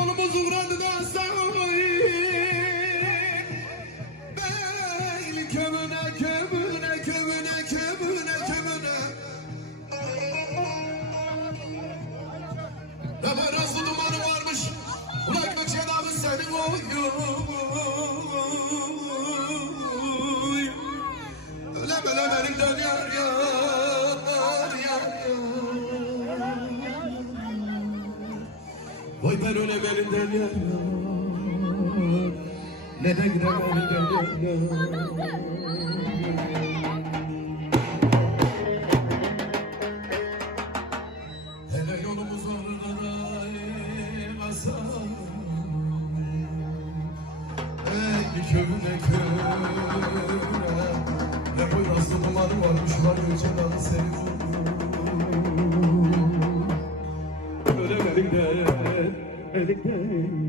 yolumuz uğradı da sahil. Beyli kömüne, kömüne, kömüne, kömüne, kömüne. Hemen aslı dumanı varmış. Ulan göçenamı senin oyun. Öyle böyle benim dönüyor yar, yar, yar. Vay ben öyle belinden yar, ne de gider belinden yar. Hele yolumuz orada daymasam. Ey köyüne köyüne, ne boyrazlı dumanı varmış var göçen adı senin. Öyle belinden, belinden